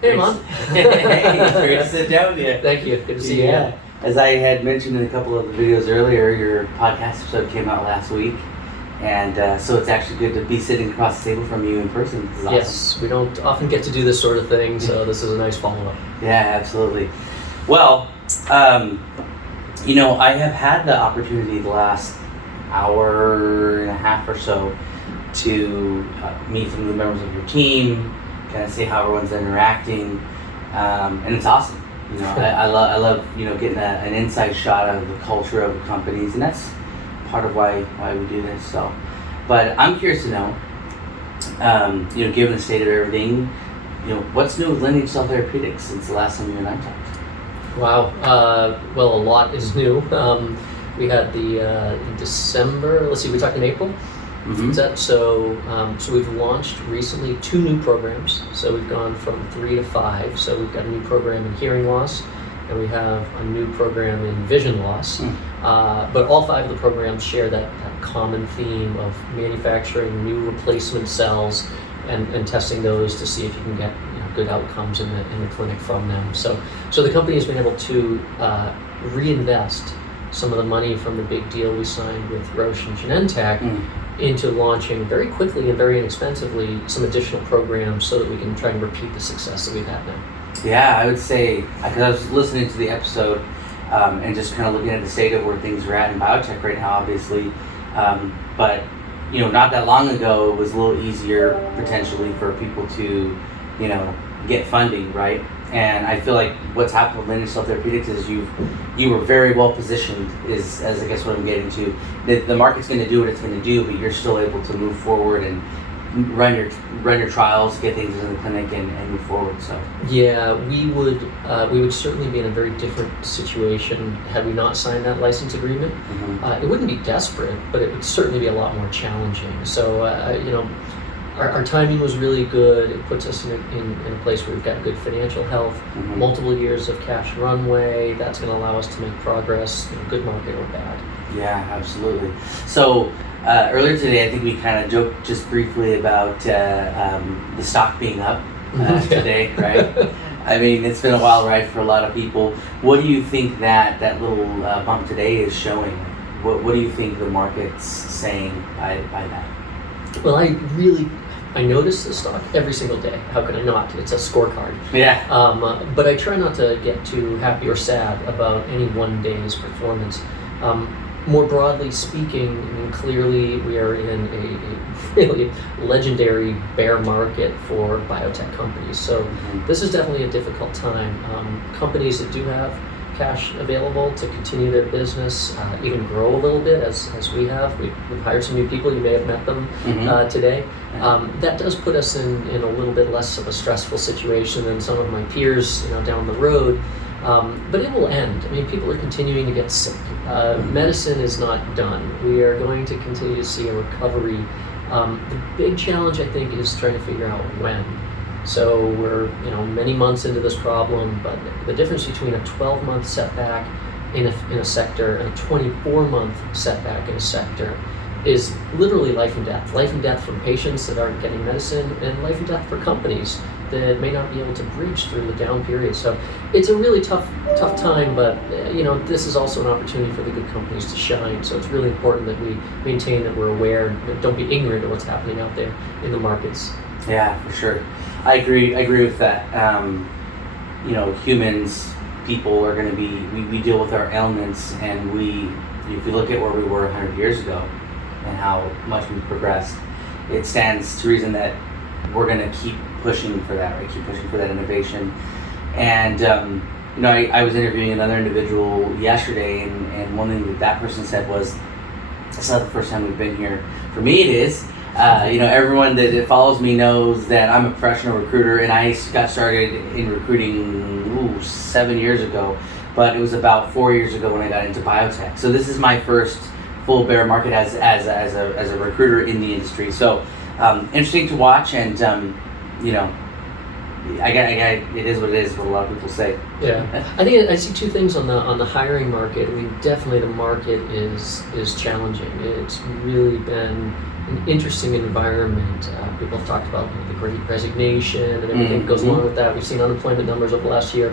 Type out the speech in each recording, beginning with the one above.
Hey, Ammon. Hey, great to sit down with you. Thank you. Good to see you again. As I had mentioned in a couple of the videos earlier, your podcast episode came out last week, and so it's actually good to be sitting across the table from you in person. This is awesome. Yes, we don't often get to do this sort of thing, so this is a nice follow-up. Yeah, absolutely. Well, I have had the opportunity the last hour and a half or so to meet some of the members of your team, kind of see how everyone's interacting, and it's awesome. I love getting an inside shot of the culture of the companies, and that's part of why we do this. So, but I'm curious to know, given the state of everything, what's new with Lineage Cell Therapeutics since the last time you and I talked? Wow. Well, a lot is new. We had in December. Let's see, we talked in April. Mm-hmm. So we've launched recently 2 new programs. So we've gone from 3 to 5. So we've got a new program in hearing loss, and we have a new program in vision loss. But all 5 of the programs share that common theme of manufacturing new replacement cells and testing those to see if you can get good outcomes in the clinic from them. So the company has been able to reinvest some of the money from the big deal we signed with Roche and Genentech into launching very quickly and very inexpensively some additional programs so that we can try and repeat the success that we've had now. Yeah, I would say, because I was listening to the episode and just kind of looking at the state of where things are at in BioTech right now, obviously, but not that long ago, it was a little easier potentially for people to, get funding, right? And I feel like what's happened with Lineage Cell Therapeutics is you were very well positioned, as I guess what I'm getting to. The market's going to do what it's going to do, but you're still able to move forward and run your trials, get things in the clinic, and move forward. So yeah, we would certainly be in a very different situation had we not signed that license agreement. It wouldn't be desperate, but it would certainly be a lot more challenging. So Our timing was really good. It puts us in a place where we've got good financial health, multiple years of cash runway. That's going to allow us to make progress, good market or bad. Yeah, absolutely. So earlier today, I think we kind of joked just briefly about the stock being up today, right? I mean, it's been a wild ride for a lot of people. What do you think that little bump today is showing? What do you think the market's saying by that? Well, I notice the stock every single day. How can I not? It's a scorecard. Yeah. But I try not to get too happy or sad about any one day's performance. More broadly speaking, clearly we are in a really legendary bear market for biotech companies. So this is definitely a difficult time. Companies that do have cash available to continue their business, even grow a little bit as we have. We've hired some new people. You may have met them today. That does put us in a little bit less of a stressful situation than some of my peers down the road. But it will end. I mean, people are continuing to get sick. Medicine is not done. We are going to continue to see a recovery. The big challenge, I think, is trying to figure out when. So we're many months into this problem, but the difference between a 12-month setback in a sector and a 24-month setback in a sector is literally life and death. Life and death from patients that aren't getting medicine, and life and death for companies that may not be able to bridge through the down period. So it's a really tough time, but this is also an opportunity for the good companies to shine. So it's really important that we maintain that we're aware and don't be ignorant of what's happening out there in the markets. Yeah, for sure. I agree with that. Humans, people are going to be, we deal with our ailments, and if you look at where we were 100 years ago and how much we've progressed, it stands to reason that we're going to keep pushing for that, right? Keep pushing for that innovation. And, I was interviewing another individual yesterday, and one thing that person said was, it's not the first time we've been here. For me, it is. Everyone that follows me knows that I'm a professional recruiter, and I got started in recruiting 7 years ago, but it was about 4 years ago when I got into BioTech. So this is my first full bear market as a recruiter in the industry. So interesting to watch, and it is what it is. What a lot of people say. Yeah, I think I see two things on the hiring market. I mean, definitely the market is challenging. It's really been an interesting environment. People have talked about the Great Resignation and everything that goes along with that. We've seen unemployment numbers over the last year,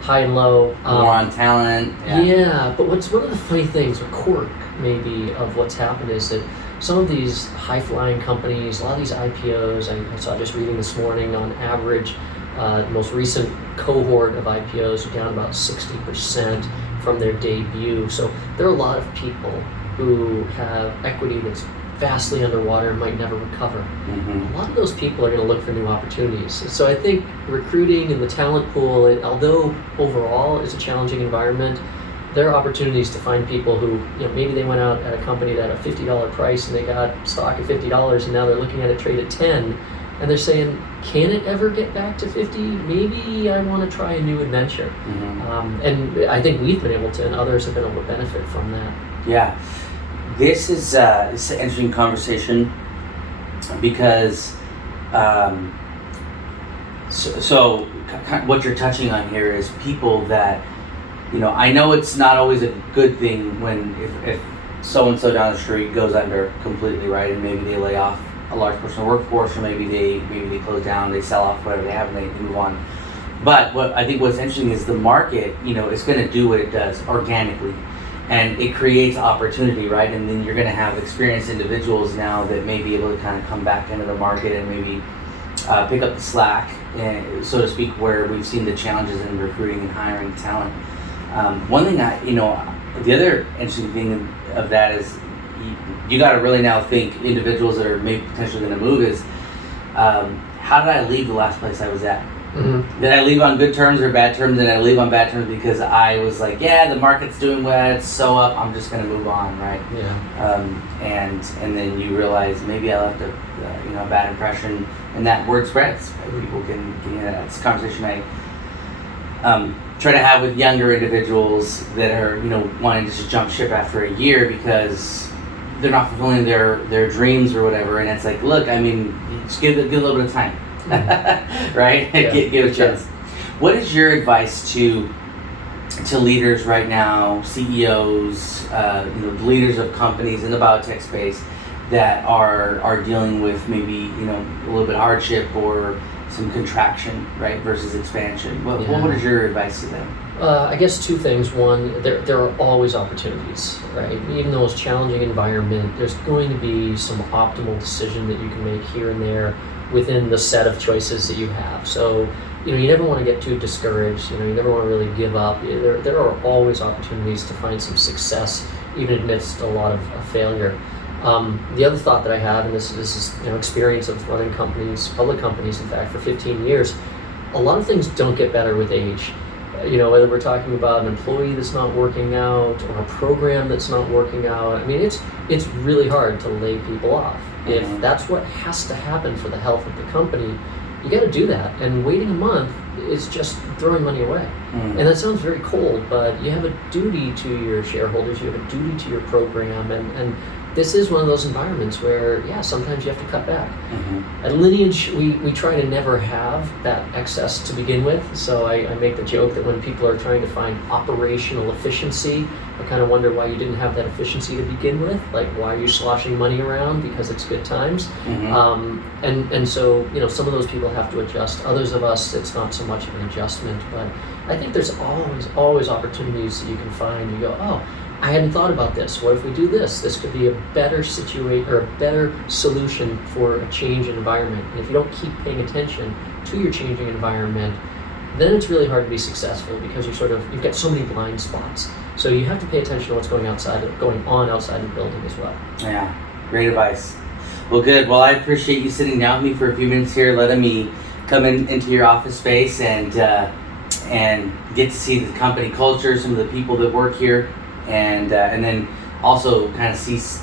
high and low. War on talent. Yeah, but what's one of the funny things, or quirk maybe, of what's happened is that some of these high-flying companies, a lot of these IPOs, I saw just reading this morning, on average, the most recent cohort of IPOs are down about 60% from their debut. So there are a lot of people who have equity that's vastly underwater and might never recover. A lot of those people are going to look for new opportunities. So I think recruiting and the talent pool, although overall it's a challenging environment, there are opportunities to find people who, maybe they went out at a company that had a $50 price and they got stock at $50, and now they're looking at it trade at 10, and they're saying, can it ever get back to 50? Maybe I want to try a new adventure. And I think we've been able to, and others have been able to benefit from that. Yeah. This is it's an interesting conversation because so what you're touching on here is people that, I know it's not always a good thing when if so-and-so down the street goes under completely, right, and maybe they lay off a large portion of the workforce, or maybe they close down, they sell off whatever they have, and they move on. But what's interesting is the market, it's going to do what it does organically. And it creates opportunity, right? And then you're going to have experienced individuals now that may be able to kind of come back into the market and maybe pick up the slack, so to speak, where we've seen the challenges in recruiting and hiring talent. One thing the other interesting thing of that is you got to really now think, individuals that are maybe potentially going to move, is how did I leave the last place I was at? Did I leave on good terms or bad terms? Did I leave on bad terms because I was like, the market's doing well, it's so up, I'm just going to move on, right? And then you realize maybe I left a bad impression, and that word spreads. Right? People can it's a conversation I try to have with younger individuals that are wanting to just jump ship after a year because they're not fulfilling their dreams or whatever. And it's like, look, just give a little bit of time. Right? Yeah, give a chance. What is your advice to leaders right now, CEOs, leaders of companies in the biotech space that are dealing with maybe a little bit of hardship or some contraction, right, versus expansion? What is your advice to them? I guess two things. One, there are always opportunities, right? Even though it's a challenging environment, there's going to be some optimal decision that you can make here and there within the set of choices that you have. So, you never want to get too discouraged. You never want to really give up. There are always opportunities to find some success, even amidst a lot of failure. The other thought that I have, and this is experience of running companies, public companies, in fact, for 15 years, a lot of things don't get better with age. Whether we're talking about an employee that's not working out or a program that's not working out, it's really hard to lay people off. If that's what has to happen for the health of the company, you got to do that. And waiting a month is just throwing money away. And that sounds very cold, but you have a duty to your shareholders, you have a duty to your program, and this is one of those environments where, sometimes you have to cut back. At Lineage, we try to never have that excess to begin with. So I make the joke that when people are trying to find operational efficiency, I kind of wonder why you didn't have that efficiency to begin with. Like, why are you sloshing money around because it's good times? And so, some of those people have to adjust. Others of us, it's not so much of an adjustment. But I think there's always opportunities that you can find. You go, oh, I hadn't thought about this. What if we do this? This could be a better situation or a better solution for a change in environment. And if you don't keep paying attention to your changing environment, then it's really hard to be successful because you've got so many blind spots. So you have to pay attention to what's going on outside the building as well. Yeah, great advice. Well, good. Well, I appreciate you sitting down with me for a few minutes here, letting me come into your office space and and get to see the company culture, some of the people that work here, and then also kind of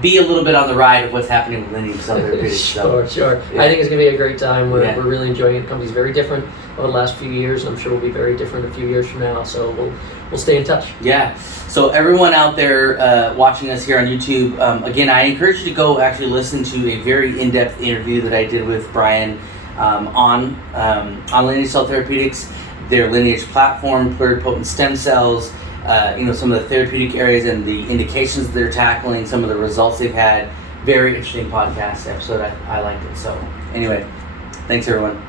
be a little bit on the ride of what's happening with Lineage Cell Therapeutics. Sure. Yeah. I think it's going to be a great time. We're Yeah. really enjoying it. The company's very different over the last few years, and I'm sure we'll be very different a few years from now. So we'll stay in touch. Yeah. So everyone out there watching us here on YouTube, again, I encourage you to go actually listen to a very in-depth interview that I did with Brian on Lineage Cell Therapeutics, their Lineage platform, pluripotent stem cells, some of the therapeutic areas and the indications they're tackling, some of the results they've had. Very interesting podcast episode. I liked it. So anyway, thanks everyone.